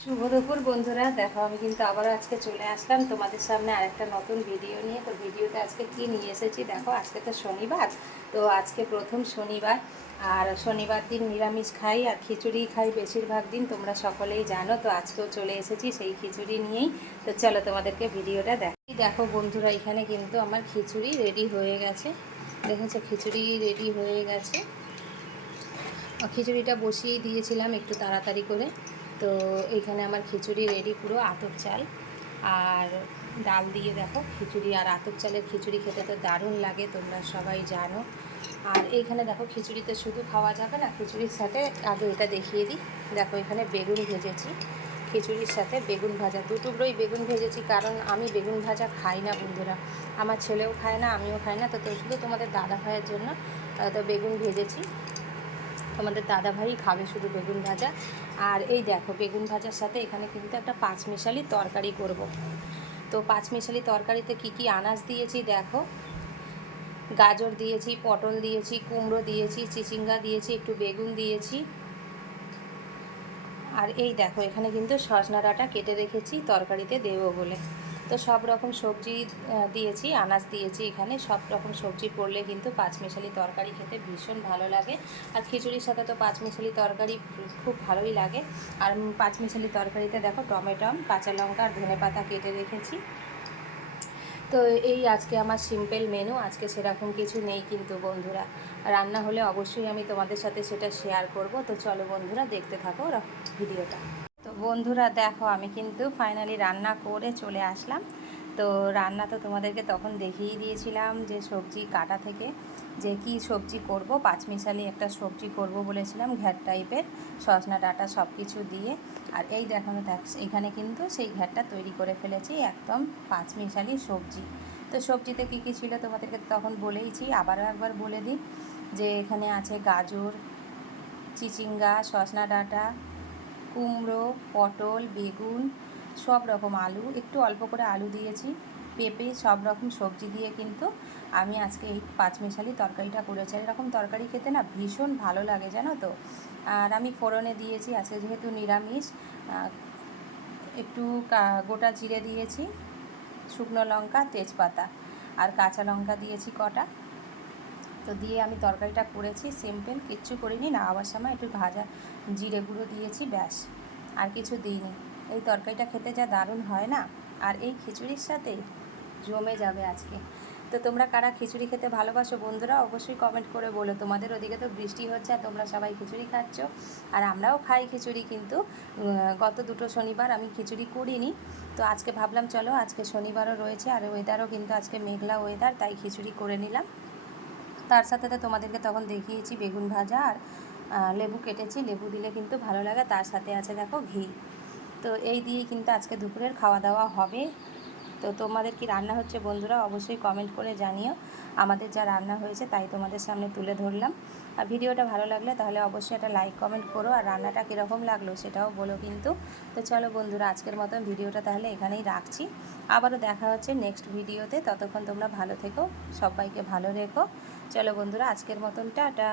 শুভ দুপুর বন্ধুরা, দেখো আমি কিন্তু আবারও আজকে চলে আসলাম তোমাদের সামনে আরেকটা নতুন ভিডিও নিয়ে। তো ভিডিওতে আজকে কি নিয়ে এসেছি দেখো। আজকে তো শনিবার, তো আজকে প্রথম শনিবার, আর শনিবার দিন নিরামিষ খাই আর খিচুড়ি খাই বেশিরভাগ দিন, তোমরা সকলেই জানো। তো আজকেও চলে এসেছি সেই খিচুড়ি নিয়েই। তো চলো তোমাদেরকে ভিডিওটা দেখি। দেখো বন্ধুরা, এখানে কিন্তু আমার খিচুড়ি রেডি হয়ে গেছে। দেখেছো, খিচুড়ি রেডি হয়ে গেছে। খিচুড়িটা বসিয়েই দিয়েছিলাম একটু তাড়াতাড়ি করে। তো এইখানে আমার খিচুড়ি রেডি, পুরো আতপ চাল আর ডাল দিয়ে। দেখো খিচুড়ি আর আতপ চালের খিচুড়ি খেতে তো দারুণ লাগে, তোমরা সবাই জানো। আর এইখানে দেখো, খিচুড়িতে শুধু খাওয়া যাবে না, খিচুড়ির সাথে আগে এটা দেখিয়ে দিই। দেখো এখানে বেগুন ভেজেছি, খিচুড়ির সাথে বেগুন ভাজা, দুটুকরোই বেগুন ভেজেছি, কারণ আমি বেগুন ভাজা খাই না বন্ধুরা। আমার ছেলেও খায় না, আমিও খাই না। তো শুধু তোমাদের দাদা ভাইয়ের জন্য তো বেগুন ভেজেছি। তোমাদের দাদা ভাই খাবে শুধু বেগুন ভাজা। আর এই দেখো, বেগুন ভাজার সাথে এখানে কিন্তু একটা পাঁচমিশালি তরকারি করব। তো পাঁচমিশালি তরকারিতে কি কি আনাজ দিয়েছি দেখো। গাজর দিয়েছি, পটল দিয়েছি, কুমড়ো দিয়েছি, চিচিঙ্গা দিয়েছি, একটু বেগুন দিয়েছি। আর এই দেখো, এখানে কিন্তু সজনা ডাঁটা কেটে রেখেছি তরকারিতে দেবো বলে। তো সব রকম সবজি দিয়েছি, আনাজ দিয়েছি। এখানে সব রকম সবজি পড়লে কিন্তু পাঁচমিশালি তরকারি খেতে ভীষণ ভালো লাগে। আর খিচুড়ির সাথে তো পাঁচমিশালি তরকারি খুব ভালোই লাগে। আর পাঁচমিশালি তরকারিতে দেখো টমেটো, কাঁচা লঙ্কা আর ধনেপাতা কেটে রেখেছি। তো এই আজকে আমার সিম্পল মেনু। আজকে সেরকম কিছু নেই কিন্তু বন্ধুরা, রান্না হলে অবশ্যই আমি তোমাদের সাথে সেটা শেয়ার করব। তো চলো বন্ধুরা, দেখতে থাকো ভিডিওটা। তো বন্ধুরা দেখো, আমি কিন্তু ফাইনালি রান্না করে চলে আসলাম। তো রান্না তো তোমাদেরকে তখন দেখিয়ে দিয়েছিলাম, যে সবজি কাটা থেকে যে কি সবজি করব, পাঁচমিশালি একটা সবজি করব বলেছিলাম, ঘ্যাট টাইপের, সজনা ডাঁটা সব কিছু দিয়ে। আর এই দেখো, এখানে কিন্তু সেই ঘ্যাটটা তৈরি করে ফেলেছি, একদম পাঁচমিশালি সবজি। তো সবজিতে কী কী ছিল তোমাদেরকে তখন বলেইছি, আবারও একবার বলে দিই, যে এখানে আছে গাজর, চিচিঙ্গা, সজনা ডাঁটা, কুমড়ো, পটল, বেগুন, সব রকম আলু, একটু অল্প করে আলু দিয়েছি, পেঁপে, সব রকম সবজি দিয়ে কিন্তু আমি আজকে এই পাঁচমিশালি তরকারিটা করেছি। এরকম তরকারি খেতে না ভীষণ ভালো লাগে, জানো তো। আর আমি ফোড়নে দিয়েছি আজকে যেহেতু নিরামিষ, একটু গোটা জিরে দিয়েছি, শুকনো লঙ্কা, তেজপাতা আর কাঁচা লঙ্কা দিয়েছি কটা। তো দিয়ে আমি তরকারিটা করেছি সিম্পল, কিচ্ছু করিনি, নামাবার সময় একটু ভাজা জিরে গুঁড়ো দিয়েছি, ব্যাস, আর কিছু দিইনি। এই তরকারিটা খেতে যা দারুণ হয় না, আর এই খিচুড়ির সাথে জমে যাবে আজকে। তো তোমরা কারা খিচুড়ি খেতে ভালোবাসো বন্ধুরা, অবশ্যই কমেন্ট করে বলো। তোমাদের ওদিকে তো বৃষ্টি হচ্ছে আর তোমরা সবাই খিচুড়ি খাচ্ছ, আর আমরাও খাই খিচুড়ি, কিন্তু গত দুটো শনিবার আমি খিচুড়ি করিনি। তো আজকে ভাবলাম চলো, আজকে শনিবারও রয়েছে আর ওয়েদারও কিন্তু আজকে মেঘলা ওয়েদার, তাই খিচুড়ি করে নিলাম। তার সাথে তো তোমাদেরকে তখন দেখিয়েছি বেগুন ভাজা, আর লেবু কেটেছি, লেবু দিলে কিন্তু ভালো লাগে। তার সাথে আছে দেখো ঘি। তো এই দিয়েই কিন্তু আজকে দুপুরের খাওয়া দাওয়া হবে। তো তোমাদের কি রান্না হচ্ছে বন্ধুরা, অবশ্যই কমেন্ট করে জানিও। আমাদের যা রান্না হয়েছে তাই তোমাদের সামনে তুলে ধরলাম। আর ভিডিওটা ভালো লাগলে তাহলে অবশ্যই একটা লাইক কমেন্ট করো, আর রান্নাটা কীরকম লাগলো সেটাও বলো কিন্তু। তো চলো বন্ধুরা, আজকের মতন ভিডিওটা তাহলে এখানেই রাখছি। আবারও দেখা হচ্ছে নেক্সট ভিডিওতে, ততক্ষণ তোমরা ভালো থেকো, সবাইকে ভালো রেখো। চলো বন্ধুরা, আজকের মতন টাটা।